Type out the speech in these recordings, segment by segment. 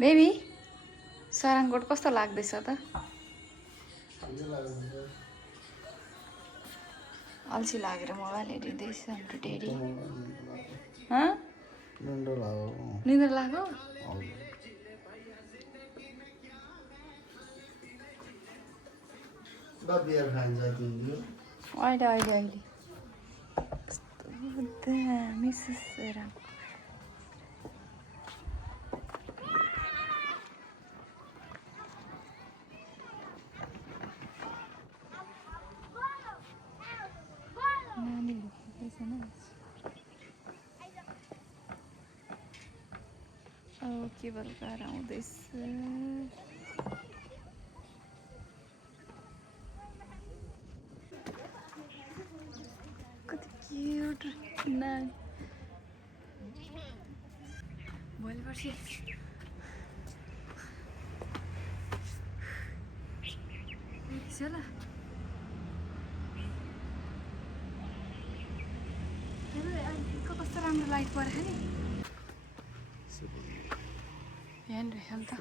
Baby सराङकोट कस्तो लाग्दैछ त अल्छी लागेर मोबाइल हेरिँदैछ हाम्रो टेडी निन्द्रा लाग्यो अहिले अहिले अहिले कस्तो मिसेस सराङ केबल कार आउँदैछ कति क्युट नानी भोलि पर्सि ल कस्तो राम्रो लाइट परेको नि यहाँ रहेछ नि त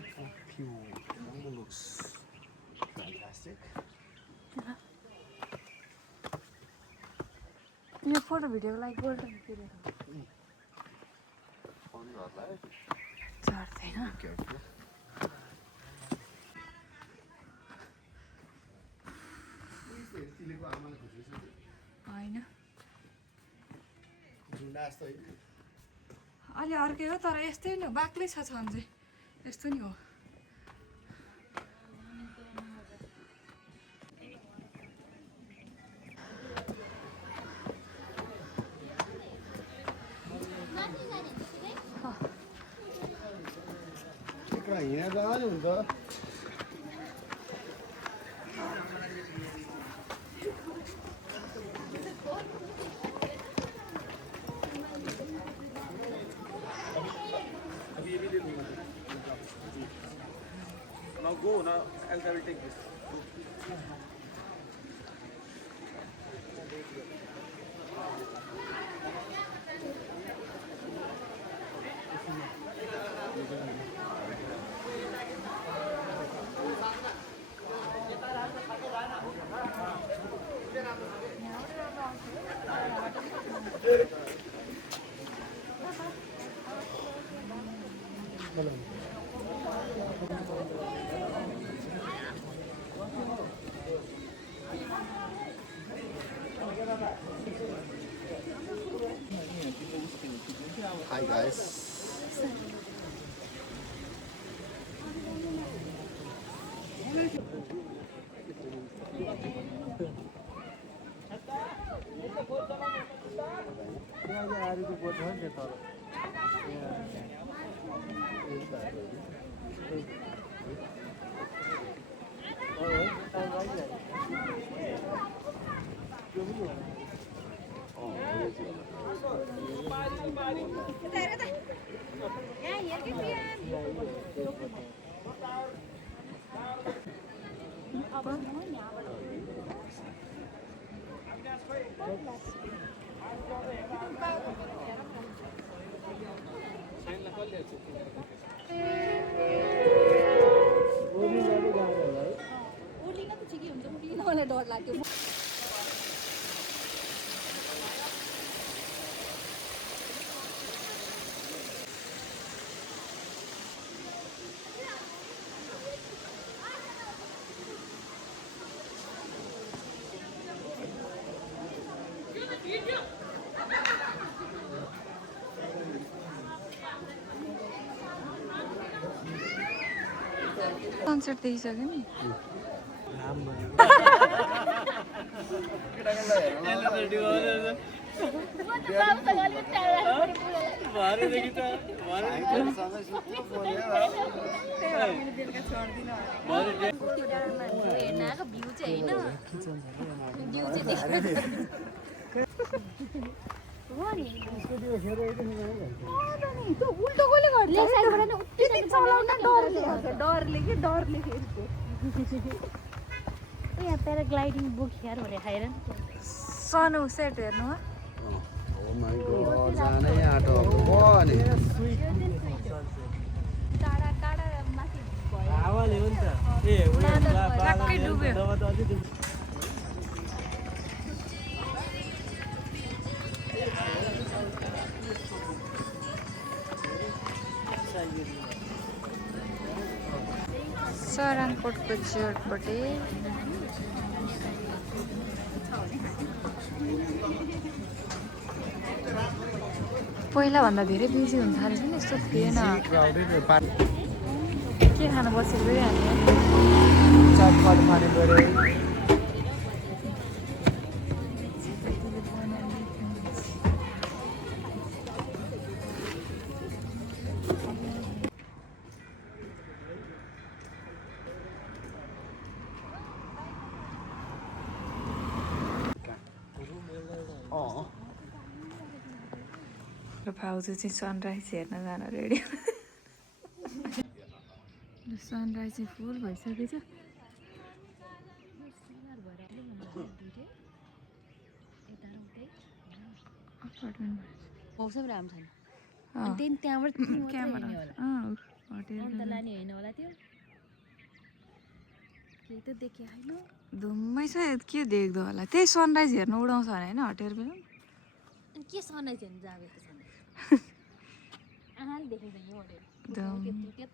यो फोटो भिडियोको लागि गोल्डन चढ्दैन होइन अलि अर्कै हो तर यस्तै नि बाक्लै छ छन् चाहिँ यस्तो नि हो Now go, now else I will take this. Hi guys. डर लाग्यो कन्सर्ट देखिसक्यो नि उल्टो कसले डरले के डरले यहाँ प्याराग्लाइडिङ बुक हेर भनेर खाएर नि सनो सेट हेर्नु हो Oh my god, जानै आँटो भयो नि टाढा टाढा पुग्यो सरानकोटको चियरपट्टि पहिलाभन्दा धेरै बिजी हुन्छ थालेछ नि यस्तो थिएन के खान बसेको फेरि हामी चटपट खाने पऱ्यो भाउजू चाहिँ सनराइज हेर्न जान रेडी सनराइज चाहिँ फुल भइसकेछ मौसम राम्रो छैन अनि त्यहाँबाट लाने होइन होला त्यो केही त देखे होइन धुम्मै छ के देख्दो होला त्यही सनराइज हेर्न उडाउँछ भने होइन हटेर पनि अनि के सनराइज हेर्नु जाएको त सनराइज आँखाले देखेको छैन